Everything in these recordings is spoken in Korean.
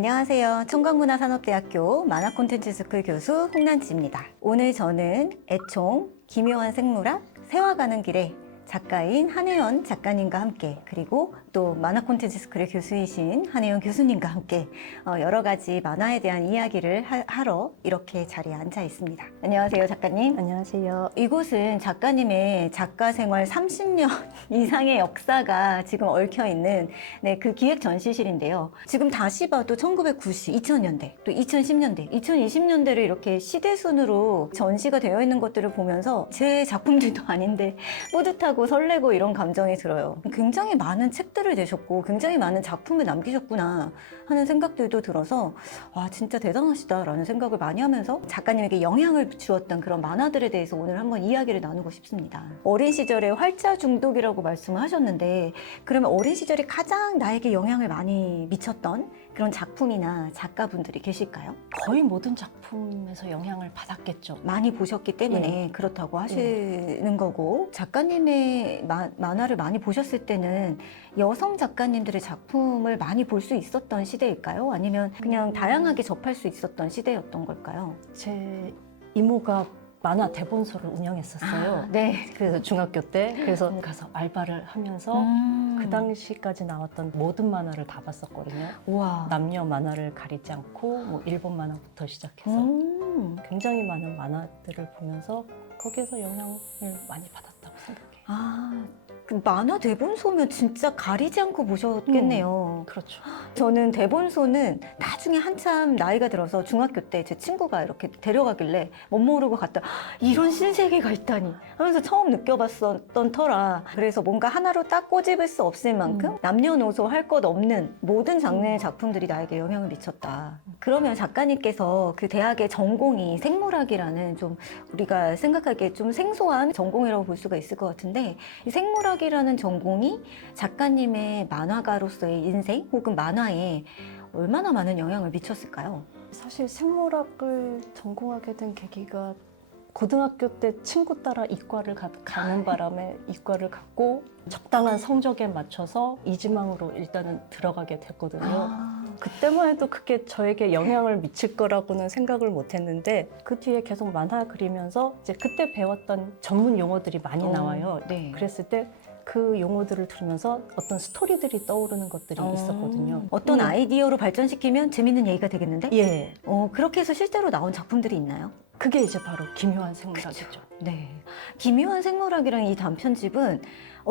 안녕하세요. 청강문화산업대학교 만화콘텐츠스쿨 교수 홍란지입니다. 오늘 저는 애총, 기묘한 생물학, 새와 가는 길에 작가인 한혜연 작가님과 함께, 그리고 또 만화콘텐츠스쿨의 교수이신 한혜연 교수님과 함께 여러 가지 만화에 대한 이야기를 하러 이렇게 자리에 앉아 있습니다. 안녕하세요, 작가님. 안녕하세요. 이곳은 작가님의 작가 생활 30년 이상의 역사가 지금 얽혀 있는 그 기획 전시실인데요. 지금 다시 봐도 1990, 2000년대, 또 2010년대, 2020년대를 이렇게 시대순으로 전시가 되어 있는 것들을 보면서 제 작품들도 아닌데 뿌듯하고 설레고 이런 감정이 들어요. 굉장히 많은 책들을 내셨고 굉장히 많은 작품을 남기셨구나 하는 생각들도 들어서 와, 진짜 대단하시다라는 생각을 많이 하면서 작가님에게 영향을 주었던 그런 만화들에 대해서 오늘 한번 이야기를 나누고 싶습니다. 어린 시절에 활자 중독이라고 말씀을 하셨는데, 그러면 어린 시절에 가장 나에게 영향을 많이 미쳤던 그런 작품이나 작가분들이 계실까요? 거의 모든 작품에서 영향을 받았겠죠. 많이 보셨기 때문에 그렇다고 하시는 거고, 작가님의 만화를 많이 보셨을 때는 여성 작가님들의 작품을 많이 볼 수 있었던 시대일까요? 아니면 그냥 다양하게 접할 수 있었던 시대였던 걸까요? 제 이모가 만화 대본소를 운영했었어요. 네. 그래서 중학교 때 그래서 가서 알바를 하면서 그 당시까지 나왔던 모든 만화를 다 봤었거든요. 우와. 남녀 만화를 가리지 않고 뭐 일본 만화부터 시작해서 굉장히 많은 만화들을 보면서 거기에서 영향을 많이 받았다고 생각해요. 아, 그 만화 대본소면 진짜 가리지 않고 보셨겠네요. 그렇죠. 저는 대본소는 나중에 한참 나이가 들어서 중학교 때 제 친구가 이렇게 데려가길래 못 모르고 갔다, 이런 신세계가 있다니 하면서 처음 느껴봤었던 터라, 그래서 뭔가 하나로 딱 꼬집을 수 없을 만큼 남녀노소 할 것 없는 모든 장르의 작품들이 나에게 영향을 미쳤다. 그러면 작가님께서 그 대학의 전공이 생물학이라는, 좀 우리가 생각하기에 좀 생소한 전공이라고 볼 수가 있을 것 같은데, 이 생물학이라는 전공이 작가님의 만화가로서의 인생 혹은 만화에 얼마나 많은 영향을 미쳤을까요? 사실 생물학을 전공하게 된 계기가 고등학교 때 친구 따라 이과를 가는 바람에 이과를 갔고 적당한 성적에 맞춰서 이지망으로 일단은 들어가게 됐거든요. 그때만 해도 그게 저에게 영향을 미칠 거라고는 생각을 못 했는데, 그 뒤에 계속 만화 그리면서 이제 그때 배웠던 전문 용어들이 많이 나와요. 네. 그랬을 때 그 용어들을 들으면서 어떤 스토리들이 떠오르는 것들이 있었거든요. 어떤 아이디어로 발전시키면 재밌는 얘기가 되겠는데? 예, 그렇게 해서 실제로 나온 작품들이 있나요? 그게 이제 바로 기묘한 생물학이죠. 네. 기묘한 생물학이라는 이 단편집은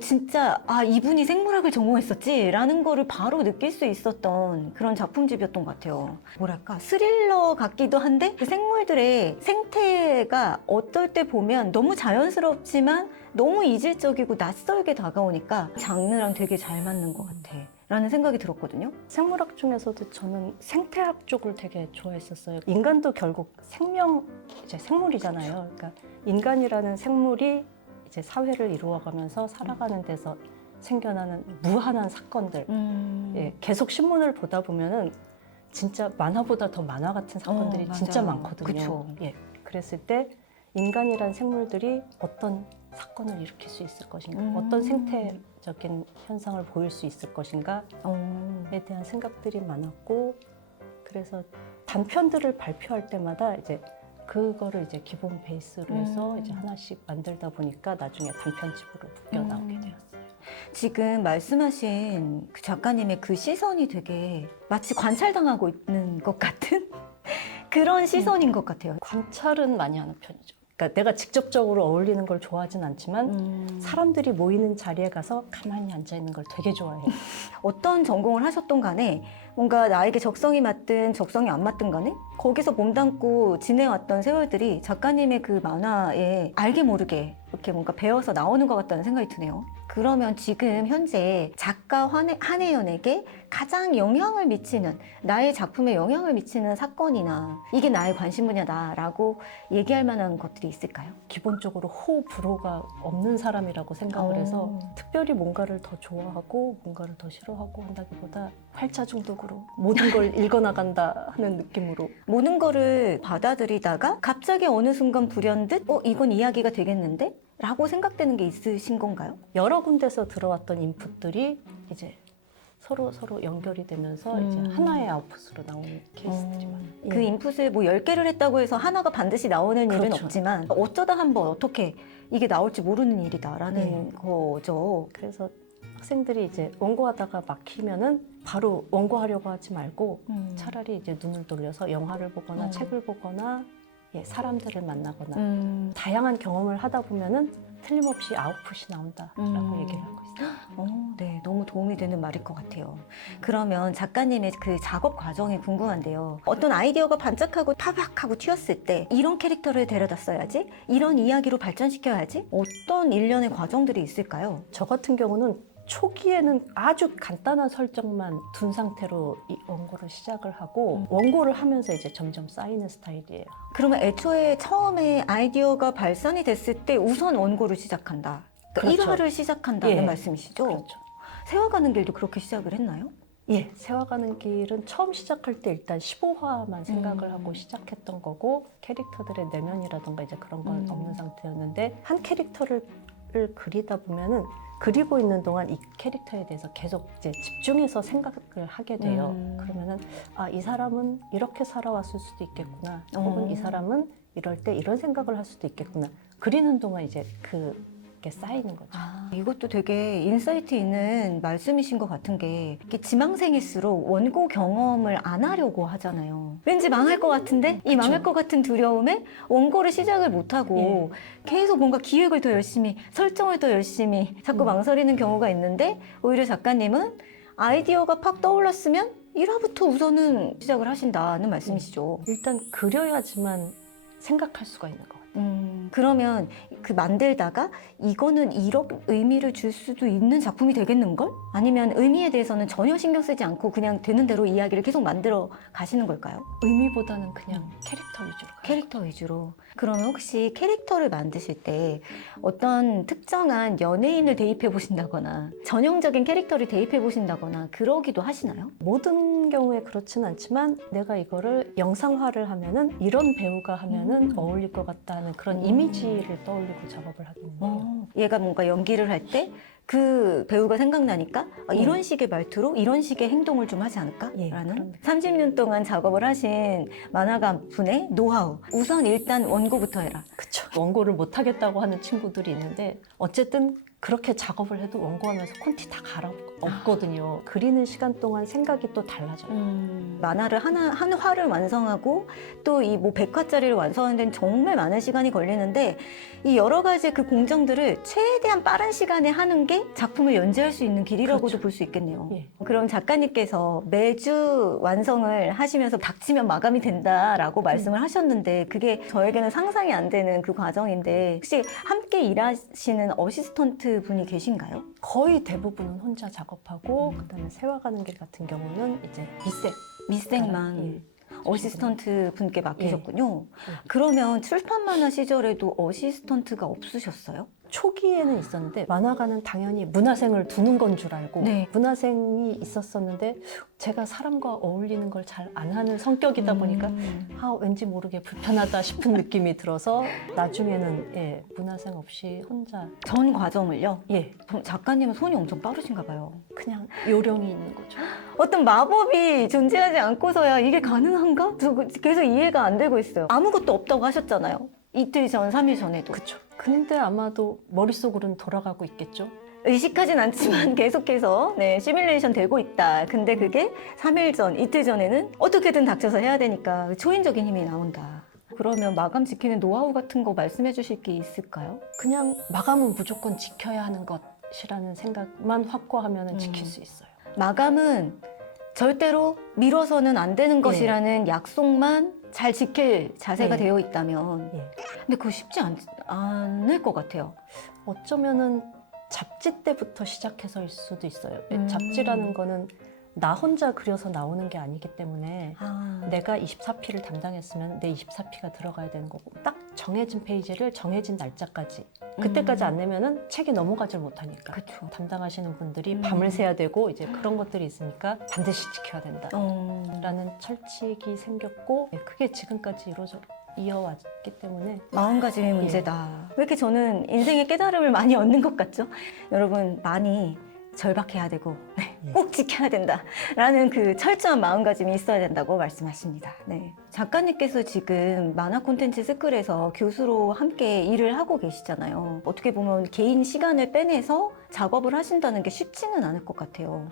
진짜 이분이 생물학을 전공했었지 라는 거를 바로 느낄 수 있었던 그런 작품집이었던 것 같아요. 뭐랄까, 스릴러 같기도 한데 그 생물들의 생태가 어떨 때 보면 너무 자연스럽지만 너무 이질적이고 낯설게 다가오니까 장르랑 되게 잘 맞는 것 같아 라는 생각이 들었거든요. 생물학 중에서도 저는 생태학 쪽을 되게 좋아했었어요. 인간도 결국 이제 생물이잖아요. 그러니까 인간이라는 생물이 이제 사회를 이루어가면서 살아가는 데서 생겨나는 무한한 사건들. 예, 계속 신문을 보다 보면은 진짜 만화보다 더 만화 같은 사건들이 진짜 많거든요. 그쵸. 예, 그랬을 때 인간이란 생물들이 어떤 사건을 일으킬 수 있을 것인가, 어떤 생태적인 현상을 보일 수 있을 것인가에 대한 생각들이 많았고, 그래서 단편들을 발표할 때마다 이제 그거를 이제 기본 베이스로 해서 이제 하나씩 만들다 보니까 나중에 단편집으로 묶여 나오게 되었어요. 지금 말씀하신 그 작가님의 그 시선이 되게 마치 관찰당하고 있는 것 같은 그런 시선인 것 같아요. 관찰은 많이 하는 편이죠. 그러니까 내가 직접적으로 어울리는 걸 좋아하진 않지만 사람들이 모이는 자리에 가서 가만히 앉아 있는 걸 되게 좋아해요. 어떤 전공을 하셨던 간에 뭔가 나에게 적성이 맞든 적성이 안 맞든 간에 거기서 몸담고 지내왔던 세월들이 작가님의 그 만화에 알게 모르게 이렇게 뭔가 배워서 나오는 것 같다는 생각이 드네요. 그러면 지금 현재 작가 한혜연에게 가장 영향을 미치는, 나의 작품에 영향을 미치는 사건이나 이게 나의 관심 분야다라고 얘기할 만한 것들이 있을까요? 기본적으로 호불호가 없는 사람이라고 생각을 해서 특별히 뭔가를 더 좋아하고 뭔가를 더 싫어하고 한다기보다 활자 중독으로 모든 걸 읽어나간다 하는 느낌으로 모든 거를 받아들이다가 갑자기 어느 순간 불현듯 이건 이야기가 되겠는데? 라고 생각되는 게 있으신 건가요? 여러 군데서 들어왔던 인풋들이 이제 서로 연결이 되면서 이제 하나의 아웃풋으로 나오는 케이스들이 많아요. 그 인풋을 뭐 10개를 했다고 해서 하나가 반드시 나오는 일은 그렇죠. 없지만 어쩌다 한번 어떻게 이게 나올지 모르는 일이다라는 거죠. 그래서 학생들이 이제 원고하다가 막히면은 바로 원고하려고 하지 말고 차라리 이제 눈을 돌려서 영화를 보거나 책을 보거나 사람들을 만나거나 다양한 경험을 하다 보면은 틀림없이 아웃풋이 나온다라고 얘기를 하고 있어요. 네, 너무 도움이 되는 말일 것 같아요. 그러면 작가님의 그 작업 과정이 궁금한데요. 어떤 아이디어가 반짝하고 파박하고 튀었을 때 이런 캐릭터를 데려다 써야지, 이런 이야기로 발전시켜야지, 어떤 일련의 과정들이 있을까요? 저 같은 경우는 초기에는 아주 간단한 설정만 둔 상태로 이 원고를 시작을 하고 원고를 하면서 이제 점점 쌓이는 스타일이에요. 그러면 애초에 처음에 아이디어가 발산이 됐을 때 우선 원고를 시작한다. 그러니까 그렇죠. 일화를 시작한다는 예. 말씀이시죠? 그렇죠. 세워가는 길도 그렇게 시작을 했나요? 예, 세워가는 길은 처음 시작할 때 일단 15화만 생각을 하고 시작했던 거고 캐릭터들의 내면이라던가 이제 그런 건 없는 상태였는데 한 캐릭터를 그리다 보면은 그리고 있는 동안 이 캐릭터에 대해서 계속 이제 집중해서 생각을 하게 돼요. 그러면은 아, 이 사람은 이렇게 살아왔을 수도 있겠구나. 혹은 이 사람은 이럴 때 이런 생각을 할 수도 있겠구나. 그리는 동안 이제 그게 쌓이는 거죠. 이것도 되게 인사이트 있는 말씀이신 것 같은 게 이렇게 지망생일수록 원고 경험을 안 하려고 하잖아요. 왠지 망할 것 같은데 이 망할 것 같은 두려움에 원고를 시작을 못하고 계속 뭔가 기획을 더 열심히 설정을 더 열심히 자꾸 망설이는 경우가 있는데 오히려 작가님은 아이디어가 팍 떠올랐으면 1화부터 우선은 시작을 하신다는 말씀이시죠. 일단 그려야지만 생각할 수가 있는 것 같아요. 그러면 그 만들다가 이거는 이런 의미를 줄 수도 있는 작품이 되겠는걸? 아니면 의미에 대해서는 전혀 신경 쓰지 않고 그냥 되는 대로 이야기를 계속 만들어 가시는 걸까요? 의미보다는 그냥 캐릭터 위주로 가요. 캐릭터 위주로. 그러면 혹시 캐릭터를 만드실 때 어떤 특정한 연예인을 대입해 보신다거나 전형적인 캐릭터를 대입해 보신다거나 그러기도 하시나요? 모든 경우에 그렇진 않지만 내가 이거를 영상화를 하면은 이런 배우가 하면은 어울릴 것 같다는 그런 이미지를 떠올리고 작업을 하게 됩니다. 얘가 뭔가 연기를 할 때 그 배우가 생각나니까 이런 식의 말투로 이런 식의 행동을 좀 하지 않을까? 예, 라는 30년 동안 작업을 하신 만화가 분의 노하우. 우선 일단 원고부터 해라. 그쵸. 원고를 못 하겠다고 하는 친구들이 있는데 어쨌든 그렇게 작업을 해도 원고하면서 콘티 다 갈아엎거든요. 그리는 시간 동안 생각이 또 달라져요. 만화를 한 화를 완성하고 또 이 뭐 100화짜리를 완성하는 데는 정말 많은 시간이 걸리는데 이 여러 가지 그 공정들을 최대한 빠른 시간에 하는 게 작품을 연재할 수 있는 길이라고도 그렇죠. 볼 수 있겠네요. 예. 그럼 작가님께서 매주 완성을 하시면서 닥치면 마감이 된다라고 말씀을 하셨는데 그게 저에게는 상상이 안 되는 그 과정인데 혹시 함께 일하시는 어시스턴트 분이 계신가요? 거의 대부분은 혼자 작업하고 그다음에 세워가는 길 같은 경우는 이제 미생만 예. 어시스턴트 분께 맡기셨군요. 예. 그러면 출판 만화 시절에도 어시스턴트가 없으셨어요? 초기에는 있었는데 만화가는 당연히 문화생을 두는 건 줄 알고 네. 문화생이 있었었는데 제가 사람과 어울리는 걸 잘 안 하는 성격이다 보니까 왠지 모르게 불편하다 싶은 느낌이 들어서 나중에는 문화생 없이 혼자 전 과정을요? 예 작가님은 손이 엄청 빠르신가 봐요. 그냥 요령이 있는 거죠. 어떤 마법이 존재하지 않고서야 이게 가능한가? 저 계속 이해가 안 되고 있어요. 아무것도 없다고 하셨잖아요. 이틀 전, 3일 전에도. 그렇죠. 근데 아마도 머릿속으로는 돌아가고 있겠죠. 의식하진 않지만 계속해서 시뮬레이션 되고 있다. 근데 그게 3일 전, 이틀 전에는 어떻게든 닥쳐서 해야 되니까 초인적인 힘이 나온다. 그러면 마감 지키는 노하우 같은 거 말씀해 주실 게 있을까요? 그냥 마감은 무조건 지켜야 하는 것이라는 생각만 확고하면 지킬 수 있어요. 마감은 절대로 미뤄서는 안 되는 것이라는 약속만 잘 지킬 자세가 되어 있다면 근데 그거 쉽지 않을 것 같아요. 어쩌면은 잡지 때부터 시작해서일 수도 있어요. 잡지라는 거는 나 혼자 그려서 나오는 게 아니기 때문에 내가 24피를 담당했으면 내 24피가 들어가야 되는 거고 딱 정해진 페이지를 정해진 날짜까지 그때까지 안 내면은 책이 넘어가질 못하니까 그쵸. 담당하시는 분들이 밤을 새야 되고 이제 그런 것들이 있으니까 반드시 지켜야 된다라는 철칙이 생겼고 그게 지금까지 이어왔기 때문에 마음가짐의 문제다. 왜 이렇게 저는 인생의 깨달음을 많이 얻는 것 같죠? 여러분 많이 절박해야 되고 꼭 지켜야 된다라는 그 철저한 마음가짐이 있어야 된다고 말씀하십니다. 네. 작가님께서 지금 만화 콘텐츠 스쿨에서 교수로 함께 일을 하고 계시잖아요. 어떻게 보면 개인 시간을 빼내서 작업을 하신다는 게 쉽지는 않을 것 같아요.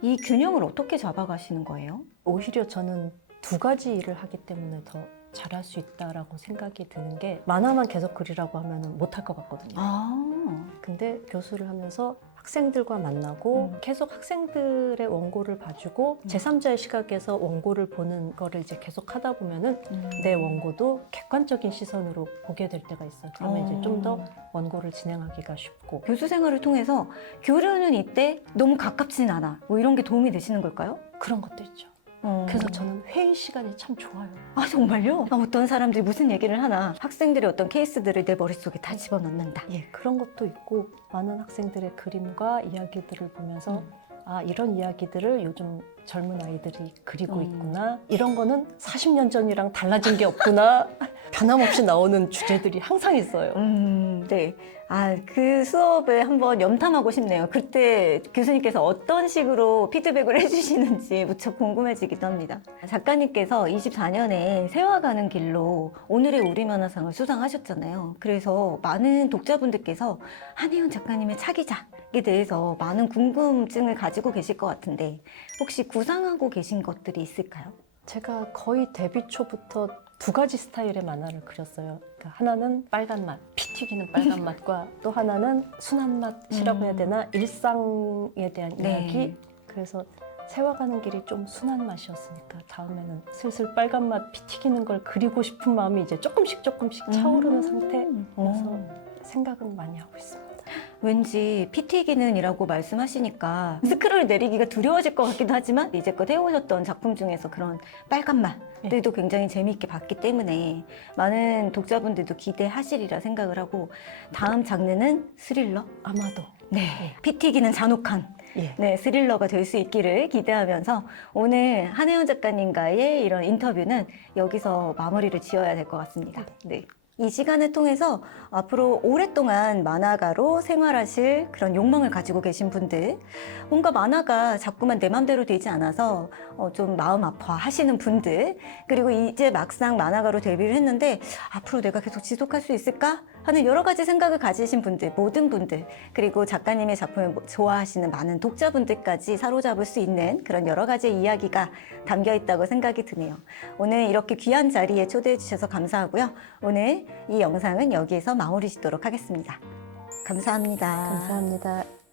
이 균형을 어떻게 잡아가시는 거예요? 오히려 저는 두 가지 일을 하기 때문에 더 잘할 수 있다라고 생각이 드는 게 만화만 계속 그리라고 하면 못할 것 같거든요. 근데 교수를 하면서 학생들과 만나고 계속 학생들의 원고를 봐주고 제3자의 시각에서 원고를 보는 거를 이제 계속 하다 보면은 내 원고도 객관적인 시선으로 보게 될 때가 있어요. 그러면 이제 좀 더 원고를 진행하기가 쉽고. 교수 생활을 통해서 교류는 이때 너무 가깝진 않아. 뭐 이런 게 도움이 되시는 걸까요? 그런 것도 있죠. 그래서 저는 회의 시간이 참 좋아요. 아 정말요? 어떤 사람들이 무슨 얘기를 하나 학생들의 어떤 케이스들을 내 머릿속에 다 집어넣는다. 예, 그런 것도 있고 많은 학생들의 그림과 이야기들을 보면서 아, 이런 이야기들을 요즘 젊은 아이들이 그리고 있구나. 이런 거는 40년 전이랑 달라진 게 없구나. 변함없이 나오는 주제들이 항상 있어요. 네. 아, 그 수업을 한번 염탐하고 싶네요. 그때 교수님께서 어떤 식으로 피드백을 해주시는지 무척 궁금해지기도 합니다. 작가님께서 24년에 세워가는 길로 오늘의 우리만화상을 수상하셨잖아요. 그래서 많은 독자분들께서 한혜연 작가님의 차기작에 대해서 많은 궁금증을 가지고 계실 것 같은데 혹시 구상하고 계신 것들이 있을까요? 제가 거의 데뷔 초부터 두 가지 스타일의 만화를 그렸어요. 그러니까 하나는 빨간 맛, 피 튀기는 빨간 맛과 또 하나는 순한 맛이라고 해야 되나? 일상에 대한 이야기. 그래서 세워가는 길이 좀 순한 맛이었으니까 다음에는 슬슬 빨간 맛, 피 튀기는 걸 그리고 싶은 마음이 이제 조금씩 차오르는 상태여서 생각은 많이 하고 있습니다. 왠지 피 튀기는이라고 말씀하시니까 스크롤을 내리기가 두려워질 것 같기도 하지만 이제껏 해오셨던 작품 중에서 그런 빨간 맛들도 굉장히 재미있게 봤기 때문에 많은 독자분들도 기대하시리라 생각을 하고 다음 장르는 스릴러? 아마도. 네. 피 튀기는 잔혹한 예. 네, 스릴러가 될 수 있기를 기대하면서 오늘 한혜연 작가님과의 이런 인터뷰는 여기서 마무리를 지어야 될 것 같습니다. 네. 이 시간을 통해서 앞으로 오랫동안 만화가로 생활하실 그런 욕망을 가지고 계신 분들, 뭔가 만화가 자꾸만 내 맘대로 되지 않아서 좀 마음 아파하시는 분들, 그리고 이제 막상 만화가로 데뷔를 했는데 앞으로 내가 계속 지속할 수 있을까? 하는 여러 가지 생각을 가지신 분들, 모든 분들, 그리고 작가님의 작품을 좋아하시는 많은 독자분들까지 사로잡을 수 있는 그런 여러 가지의 이야기가 담겨 있다고 생각이 드네요. 오늘 이렇게 귀한 자리에 초대해 주셔서 감사하고요. 오늘 이 영상은 여기에서 마무리 짓도록 하겠습니다. 감사합니다. 감사합니다.